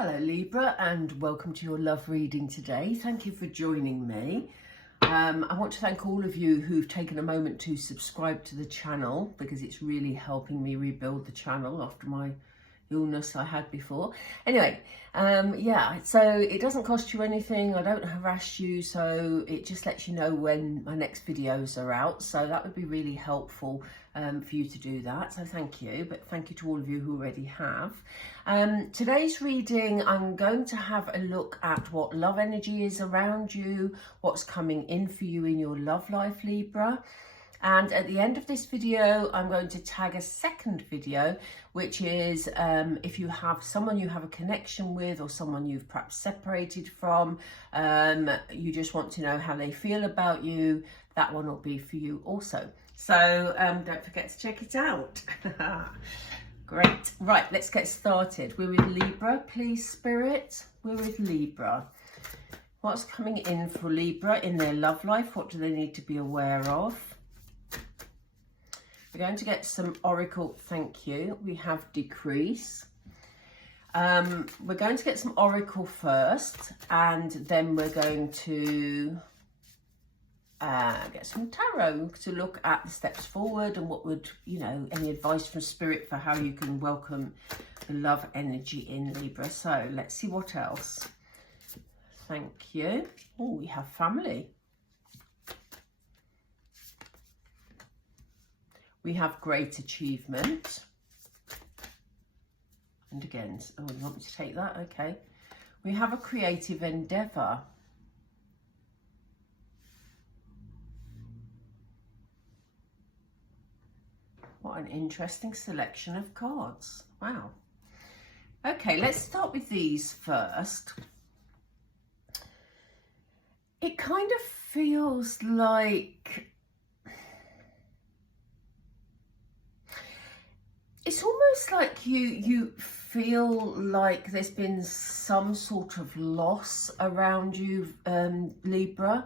Hello Libra, and welcome to your love reading today. Thank you for joining me. I want to thank all of you who've taken a moment to subscribe to the channel, because it's really helping me rebuild the channel after my illness I had before. Anyway, yeah, so it doesn't cost you anything. I don't harass you, so it just lets you know when my next videos are out. So that would be really helpful for you to do that. So thank you, but thank you to all of you who already have. Today's reading, I'm going to have a look at what love energy is around you, what's coming in for you in your love life, Libra. And at the end of this video, I'm going to tag a second video, which is if you have someone you have a connection with, or someone you've perhaps separated from, you just want to know how they feel about you, that one will be for you also. So don't forget to check it out. Great. Right, let's get started. We're with Libra, please, Spirit. We're with Libra. What's coming in for Libra in their love life? What do they need to be aware of? We're going to get some oracle, thank you. We have decrease. We're going to get some oracle first, and then we're going to get some tarot to look at the steps forward and what would, you know, any advice from Spirit for how you can welcome the love energy in Libra. So let's see what else. Thank you. Oh, we have family. We have great achievement. And again, oh, you want me to take that? Okay. We have a creative endeavour. What an interesting selection of cards. Wow. Okay, let's start with these first. It kind of feels like it's almost like you feel like there's been some sort of loss around you, Libra.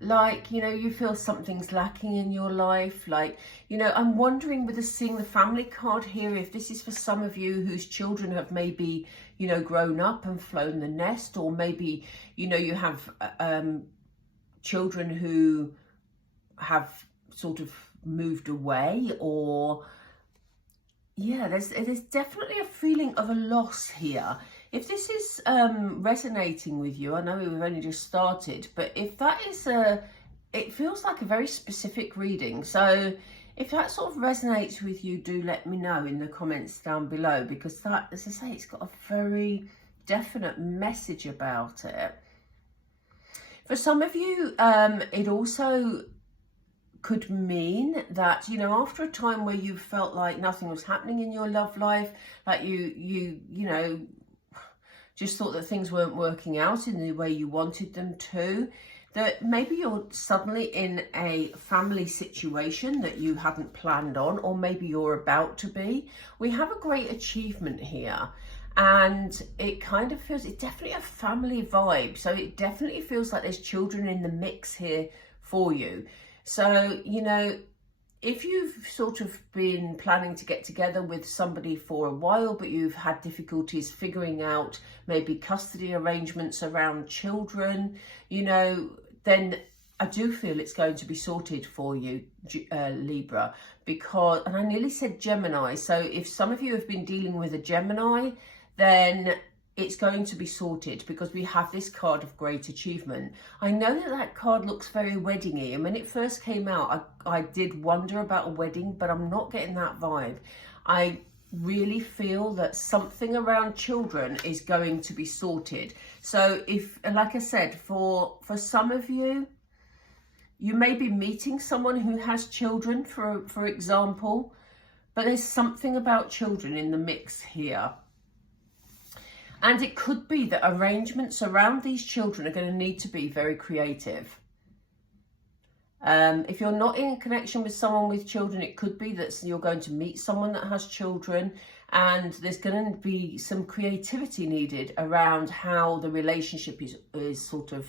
Like, you know, you feel something's lacking in your life. Like, you know, I'm wondering with seeing the family card here, if this is for some of you whose children have maybe, you know, grown up and flown the nest, or maybe, you know, you have children who have sort of moved away, or yeah, there's definitely a feeling of a loss here. If this is resonating with you, I know we've only just started, but if that is it feels like a very specific reading. So if that sort of resonates with you, do let me know in the comments down below, because that, as I say, it's got a very definite message about it. For some of you, it also could mean that, you know, after a time where you felt like nothing was happening in your love life, like you know, just thought that things weren't working out in the way you wanted them to, that maybe you're suddenly in a family situation that you hadn't planned on, or maybe you're about to be. We have a great achievement here, and it kind of feels, it's definitely a family vibe. So it definitely feels like there's children in the mix here for you. So, you know, if you've sort of been planning to get together with somebody for a while, but you've had difficulties figuring out maybe custody arrangements around children, you know, then I do feel it's going to be sorted for you, Libra, because, and I nearly said Gemini. So if some of you have been dealing with a Gemini, then it's going to be sorted, because we have this card of great achievement. I know that that card looks very wedding-y, and when it first came out, I did wonder about a wedding, but I'm not getting that vibe. I really feel that something around children is going to be sorted. So if, like I said, for some of you, you may be meeting someone who has children, for example, but there's something about children in the mix here. And it could be that arrangements around these children are going to need to be very creative. If you're not in connection with someone with children, it could be that you're going to meet someone that has children, and there's going to be some creativity needed around how the relationship is sort of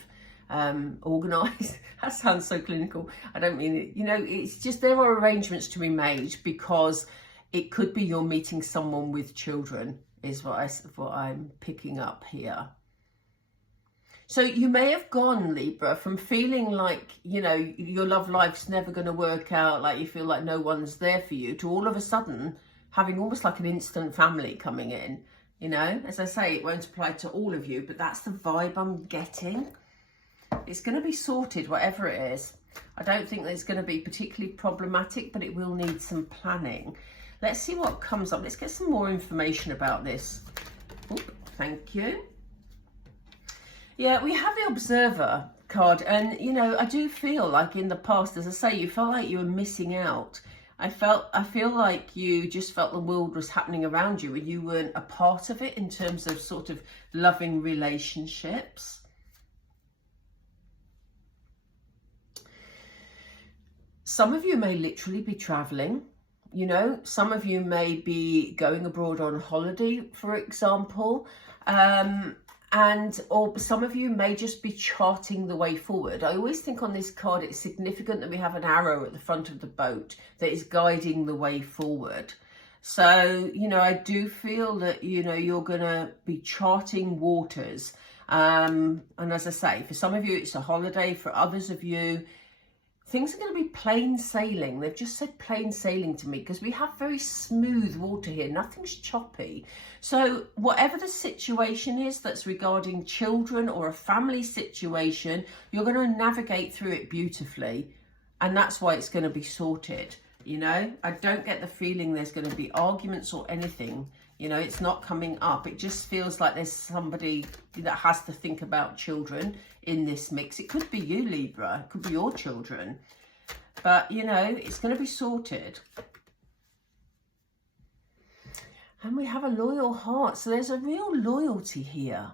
organised. That sounds so clinical. I don't mean it. You know, it's just there are arrangements to be made, because it could be you're meeting someone with children. is what I'm picking up here. So you may have gone, Libra, from feeling like, you know, your love life's never going to work out, like you feel like no one's there for you, to all of a sudden having almost like an instant family coming in. You know, as I say, it won't apply to all of you, but that's the vibe I'm getting. It's going to be sorted, whatever it is. I don't think that it's going to be particularly problematic, but it will need some planning. Let's see what comes up. Let's get some more information about this. Oop, thank you. Yeah, we have the Observer card, and you know, I do feel like in the past, as I say, you felt like you were missing out. I feel like you just felt the world was happening around you and you weren't a part of it in terms of sort of loving relationships. Some of you may literally be traveling, you know, some of you may be going abroad on holiday, for example, or some of you may just be charting the way forward. I always think on this card it's significant that we have an arrow at the front of the boat that is guiding the way forward. So, you know, I do feel that, you know, you're going to be charting waters. And as I say, for some of you it's a holiday, for others of you things are going to be plain sailing. They've just said plain sailing to me because we have very smooth water here. Nothing's choppy. So whatever the situation is that's regarding children or a family situation, you're going to navigate through it beautifully. And that's why it's going to be sorted. You know, I don't get the feeling there's going to be arguments or anything. You know, it's not coming up. It just feels like there's somebody that has to think about children in this mix. It could be you, Libra. It could be your children. But, you know, it's going to be sorted. And we have a loyal heart. So there's a real loyalty here,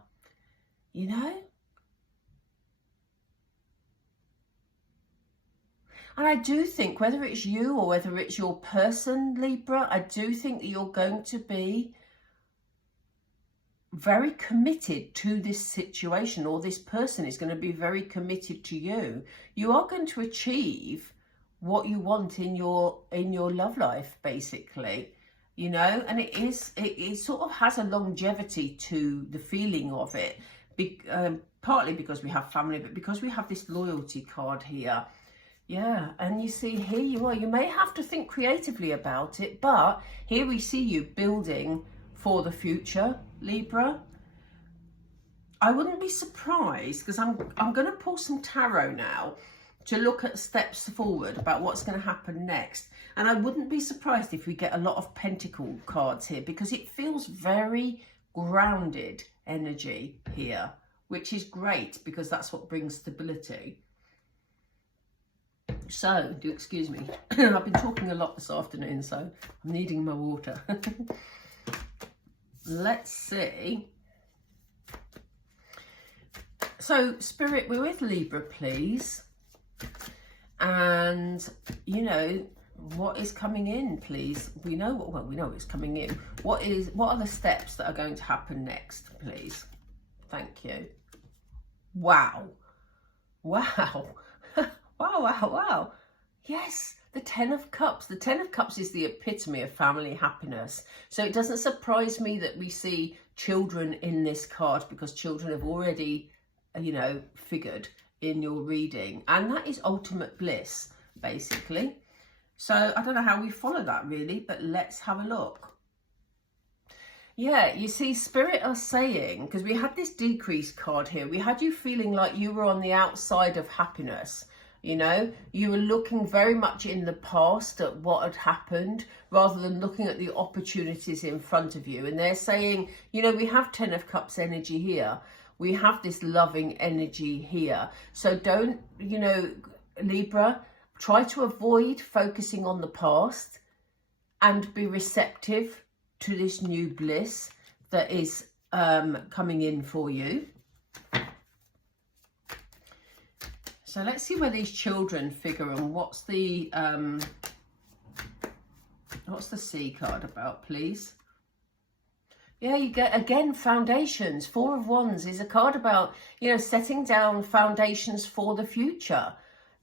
you know. And I do think, whether it's you or whether it's your person, Libra, I do think that you're going to be very committed to this situation, or this person is going to be very committed to you. You are going to achieve what you want in your love life, basically, you know, and it sort of has a longevity to the feeling of it, partly because we have family, but because we have this loyalty card here. Yeah, and you see, here you are. You may have to think creatively about it, but here we see you building for the future, Libra. I wouldn't be surprised, because I'm going to pull some tarot now to look at steps forward about what's going to happen next. And I wouldn't be surprised if we get a lot of pentacle cards here, because it feels very grounded energy here, which is great because that's what brings stability. So, do excuse me, I've been talking a lot this afternoon, so I'm needing my water. Let's see. So, Spirit, we're with Libra, please. And, you know, what is coming in, please? We know what, well, we know it's coming in. What are the steps that are going to happen next, please? Thank you. Wow. Wow. Wow, wow, wow. Yes, the Ten of Cups. The Ten of Cups is the epitome of family happiness. So it doesn't surprise me that we see children in this card, because children have already, you know, figured in your reading. And that is ultimate bliss, basically. So I don't know how we follow that really, but let's have a look. Yeah, you see, Spirit are saying, because we had this decrease card here, we had you feeling like you were on the outside of happiness. You know, you were looking very much in the past at what had happened rather than looking at the opportunities in front of you. And they're saying, you know, we have Ten of Cups energy here. We have this loving energy here. So don't, you know, Libra, try to avoid focusing on the past and be receptive to this new bliss that is coming in for you. So let's see where these children figure, and what's the C card about, please? Yeah, you get, again, foundations. Four of Wands is a card about, you know, setting down foundations for the future.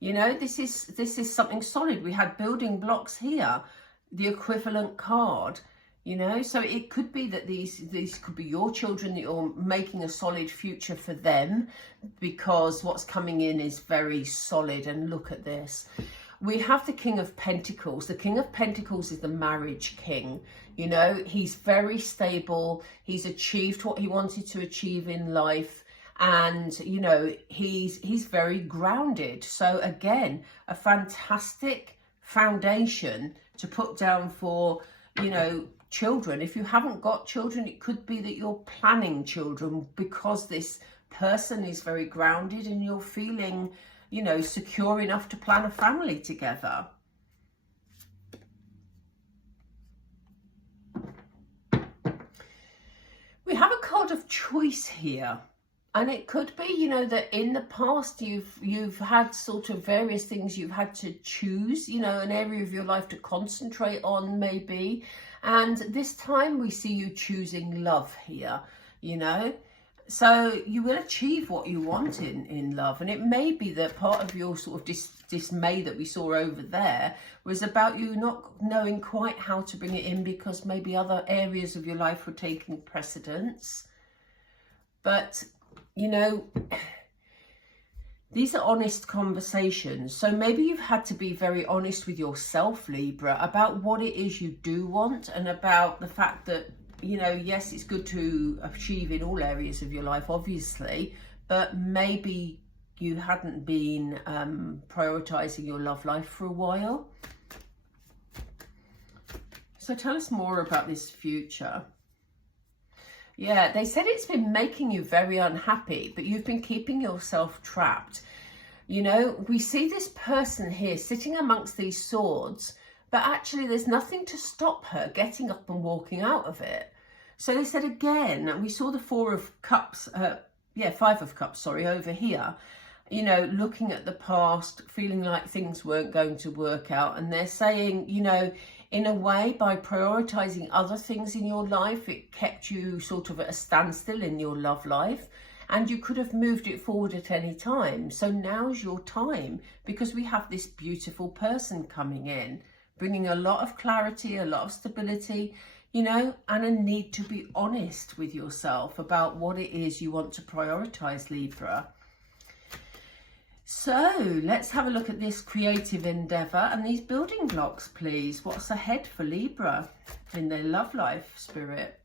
You know, this is something solid. We had building blocks here, the equivalent card. You know, so it could be that these could be your children, that you're making a solid future for them, because what's coming in is very solid. And look at this. We have the King of Pentacles. The King of Pentacles is the marriage king. You know, he's very stable. He's achieved what he wanted to achieve in life. And, you know, he's very grounded. So again, a fantastic foundation to put down for, you know, children. If you haven't got children, it could be that you're planning children, because this person is very grounded and you're feeling, you know, secure enough to plan a family together. We have a card of choice here. And it could be, you know, that in the past you've had sort of various things you've had to choose, you know, an area of your life to concentrate on maybe. And this time we see you choosing love here, you know. So you will achieve what you want in love. And it may be that part of your sort of dismay that we saw over there was about you not knowing quite how to bring it in, because maybe other areas of your life were taking precedence. But you know, these are honest conversations. So maybe you've had to be very honest with yourself, Libra, about what it is you do want, and about the fact that, you know, yes, it's good to achieve in all areas of your life, obviously, but maybe you hadn't been prioritizing your love life for a while. So tell us more about this future. Yeah, they said it's been making you very unhappy, but you've been keeping yourself trapped. You know, we see this person here sitting amongst these swords, but actually there's nothing to stop her getting up and walking out of it. So they said again, we saw the Five of Cups, sorry, over here. You know, looking at the past, feeling like things weren't going to work out. And they're saying, you know, in a way, by prioritizing other things in your life, it kept you sort of at a standstill in your love life, and you could have moved it forward at any time. So now's your time, because we have this beautiful person coming in, bringing a lot of clarity, a lot of stability, you know, and a need to be honest with yourself about what it is you want to prioritize, Libra. So let's have a look at this creative endeavour and these building blocks, please. What's ahead for Libra in their love life, Spirit?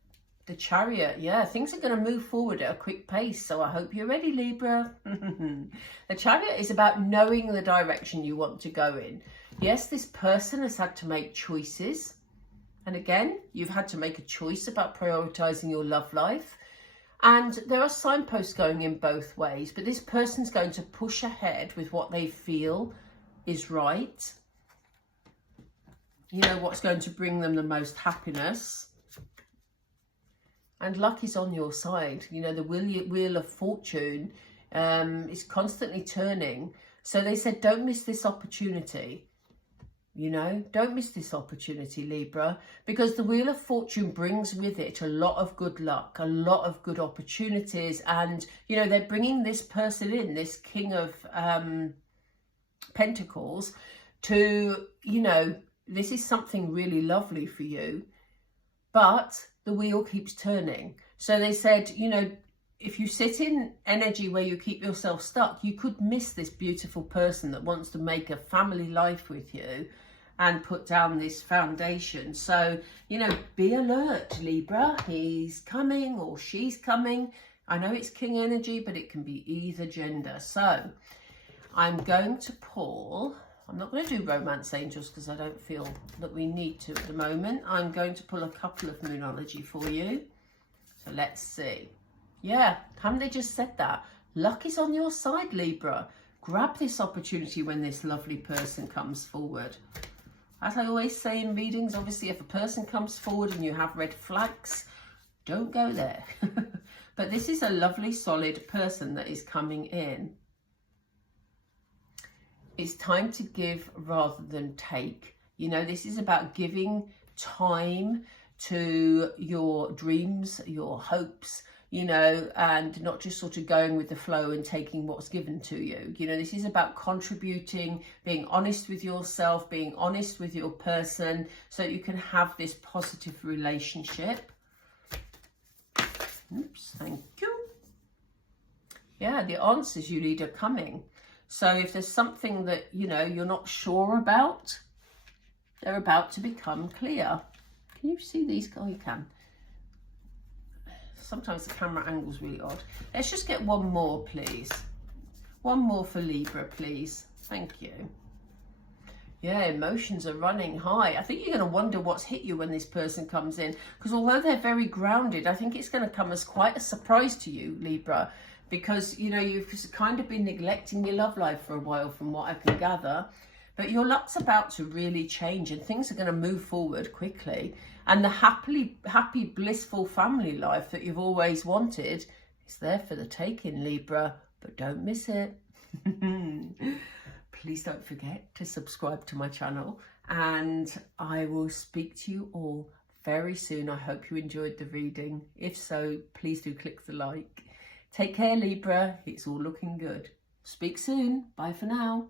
The Chariot. Yeah, things are going to move forward at a quick pace, so I hope you're ready, Libra. The Chariot is about knowing the direction you want to go in. Yes, this person has had to make choices. And again, you've had to make a choice about prioritising your love life. And there are signposts going in both ways, but this person's going to push ahead with what they feel is right. You know, what's going to bring them the most happiness. And luck is on your side. You know, the wheel of fortune is constantly turning. So they said, don't miss this opportunity. You know, don't miss this opportunity, Libra, because the Wheel of Fortune brings with it a lot of good luck, a lot of good opportunities. And, you know, they're bringing this person in, this King of Pentacles, to, you know, this is something really lovely for you. But the wheel keeps turning. So they said, you know, if you sit in energy where you keep yourself stuck, you could miss this beautiful person that wants to make a family life with you and put down this foundation. So, you know, be alert, Libra. He's coming or she's coming. I know it's King energy, but it can be either gender. So I'm going to pull, I'm not going to do Romance Angels because I don't feel that we need to at the moment. I'm going to pull a couple of Moonology for you. So let's see. Yeah, haven't they just said that? Luck is on your side, Libra. Grab this opportunity when this lovely person comes forward. As I always say in readings, obviously, if a person comes forward and you have red flags, don't go there. But this is a lovely, solid person that is coming in. It's time to give rather than take. You know, this is about giving time to your dreams, your hopes, you know, and not just sort of going with the flow and taking what's given to you. You know, this is about contributing, being honest with yourself, being honest with your person, so that you can have this positive relationship. Oops, thank you. Yeah, the answers you need are coming. So if there's something that, you know, you're not sure about, they're about to become clear. Can you see these? Oh, you can. Sometimes the camera angle's really odd. Let's just get one more, please. One more for Libra, please. Thank you. Yeah, emotions are running high. I think you're going to wonder what's hit you when this person comes in. Because although they're very grounded, I think it's going to come as quite a surprise to you, Libra. Because, you know, you've kind of been neglecting your love life for a while, from what I can gather. But your luck's about to really change, and things are going to move forward quickly. And the happy, blissful family life that you've always wanted is there for the taking, Libra. But don't miss it. Please don't forget to subscribe to my channel, and I will speak to you all very soon. I hope you enjoyed the reading. If so, please do click the like. Take care, Libra. It's all looking good. Speak soon. Bye for now.